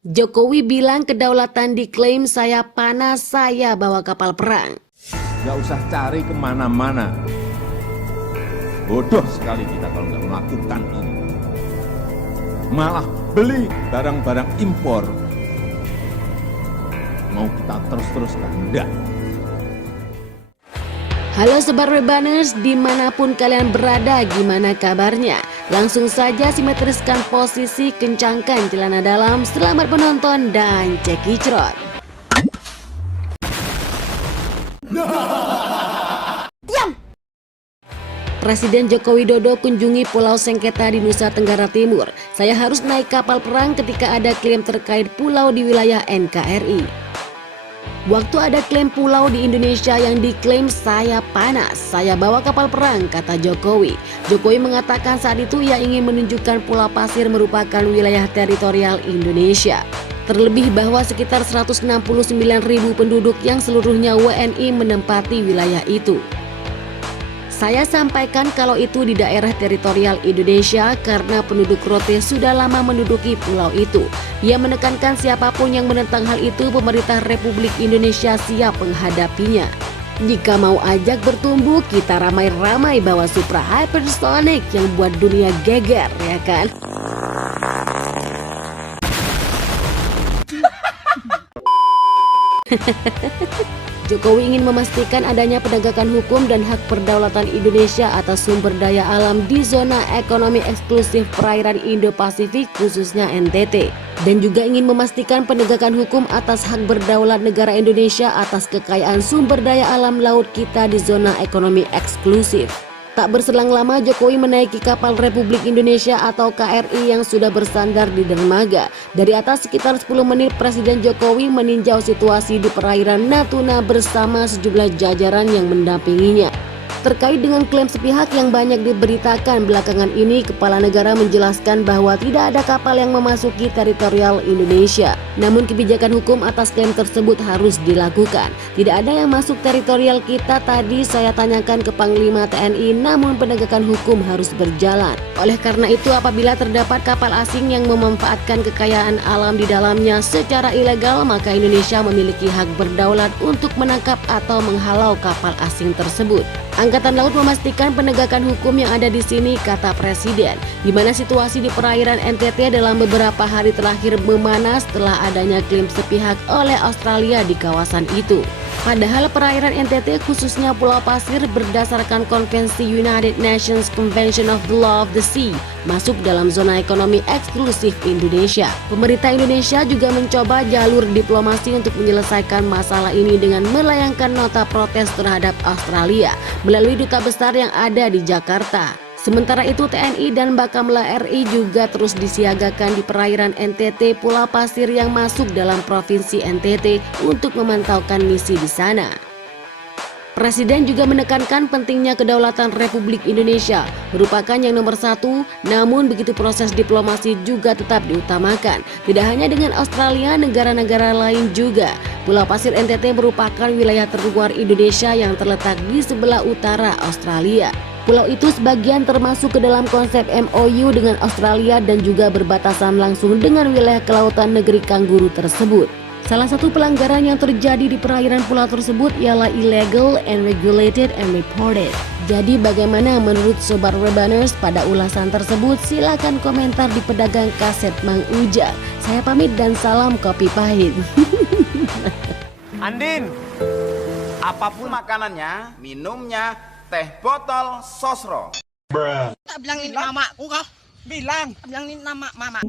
Jokowi bilang kedaulatan diklaim, saya panas, saya bawa kapal perang. Nggak usah cari kemana-mana. Bodoh sekali kita kalau nggak melakukan ini. Malah beli barang-barang impor. Mau kita terus-teruskan? Enggak. Halo Sobat Rebaners, dimanapun kalian berada, gimana kabarnya? Langsung saja simetriskan posisi, kencangkan celana dalam, selamat menonton dan cekicrot. Diam! Presiden Joko Widodo kunjungi Pulau Sengketa di Nusa Tenggara Timur. Saya harus naik kapal perang ketika ada klaim terkait pulau di wilayah NKRI. Waktu ada klaim pulau di Indonesia yang diklaim, saya panas, saya bawa kapal perang, kata Jokowi. Jokowi mengatakan saat itu ia ingin menunjukkan Pulau Pasir merupakan wilayah teritorial Indonesia. Terlebih bahwa sekitar 169.000 penduduk yang seluruhnya WNI menempati wilayah itu. Saya sampaikan kalau itu di daerah teritorial Indonesia karena penduduk Rote sudah lama menduduki pulau itu. Ia menekankan siapapun yang menentang hal itu, pemerintah Republik Indonesia siap menghadapinya. Jika mau ajak bertumbuh, kita ramai-ramai bawa Supra Hypersonic yang buat dunia geger, ya kan? Jokowi ingin memastikan adanya penegakan hukum dan hak perdaulatan Indonesia atas sumber daya alam di zona ekonomi eksklusif perairan Indo-Pasifik khususnya NTT. Dan juga ingin memastikan penegakan hukum atas hak berdaulat negara Indonesia atas kekayaan sumber daya alam laut kita di zona ekonomi eksklusif. Tak berselang lama Jokowi menaiki kapal Republik Indonesia atau KRI yang sudah bersandar di dermaga. Dari atas sekitar 10 menit Presiden Jokowi meninjau situasi di perairan Natuna bersama sejumlah jajaran yang mendampinginya. Terkait dengan klaim sepihak yang banyak diberitakan belakangan ini, Kepala Negara menjelaskan bahwa tidak ada kapal yang memasuki teritorial Indonesia. Namun kebijakan hukum atas klaim tersebut harus dilakukan. Tidak ada yang masuk teritorial kita, tadi saya tanyakan ke Panglima TNI, namun penegakan hukum harus berjalan. Oleh karena itu apabila terdapat kapal asing yang memanfaatkan kekayaan alam di dalamnya secara ilegal, maka Indonesia memiliki hak berdaulat untuk menangkap atau menghalau kapal asing tersebut. Angkatan Laut memastikan penegakan hukum yang ada di sini, kata Presiden, di mana situasi di perairan NTT dalam beberapa hari terakhir memanas setelah adanya klaim sepihak oleh Australia di kawasan itu. Padahal perairan NTT khususnya Pulau Pasir berdasarkan Konvensi United Nations Convention of the Law of the Sea masuk dalam zona ekonomi eksklusif Indonesia. Pemerintah Indonesia juga mencoba jalur diplomasi untuk menyelesaikan masalah ini dengan melayangkan nota protes terhadap Australia melalui duta besar yang ada di Jakarta. Sementara itu TNI dan Bakamla RI juga terus disiagakan di perairan NTT Pulau Pasir yang masuk dalam provinsi NTT untuk memantaukan misi di sana. Presiden juga menekankan pentingnya kedaulatan Republik Indonesia merupakan yang nomor satu, namun begitu proses diplomasi juga tetap diutamakan. Tidak hanya dengan Australia, negara-negara lain juga. Pulau Pasir NTT merupakan wilayah terluar Indonesia yang terletak di sebelah utara Australia. Pulau itu sebagian termasuk ke dalam konsep MOU dengan Australia dan juga berbatasan langsung dengan wilayah kelautan negeri Kangguru tersebut. Salah satu pelanggaran yang terjadi di perairan pulau tersebut ialah illegal, unregulated, and reported. Jadi bagaimana menurut Sobat Rebaners pada ulasan tersebut? Silakan komentar di Pedagang Kaset Mang Ujang. Saya pamit dan salam kopi pahit. Andin, apapun makanannya, minumnya, teh botol sosro. Tak bilangin mama, kau bilang, tak bilangin nama mama.